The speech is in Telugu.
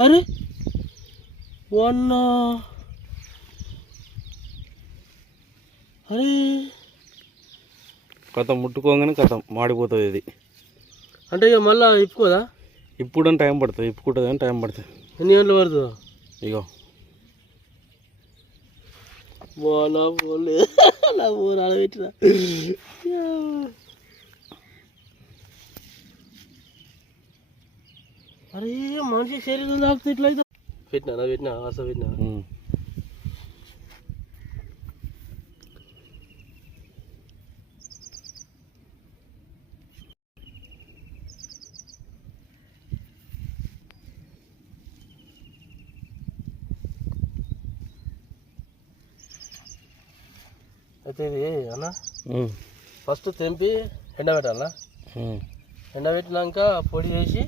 అరే వన్నా అరే కథ ముట్టుకోగానే కథ మాడిపోతుంది ఇది. అంటే ఇక మళ్ళీ ఇప్పుకోదా? ఇప్పుడు టైం పడుతుంది, ఇప్పుకుంటుంది కానీ టైం పడుతుంది. ఎన్ని గంటలు పడుతుందో? ఇగో నా పోలే నా పోరు ఆడబెట్టిన. అరే మనిషి శరీరం తాకుతుంది ఇట్లయితే. పెట్టినా ఆశ పెట్టినా. అయితే ఇది అన్న ఫస్ట్ తెంపి ఎండబెట్టాలా? ఎండబెట్టినాక పొడి వేసి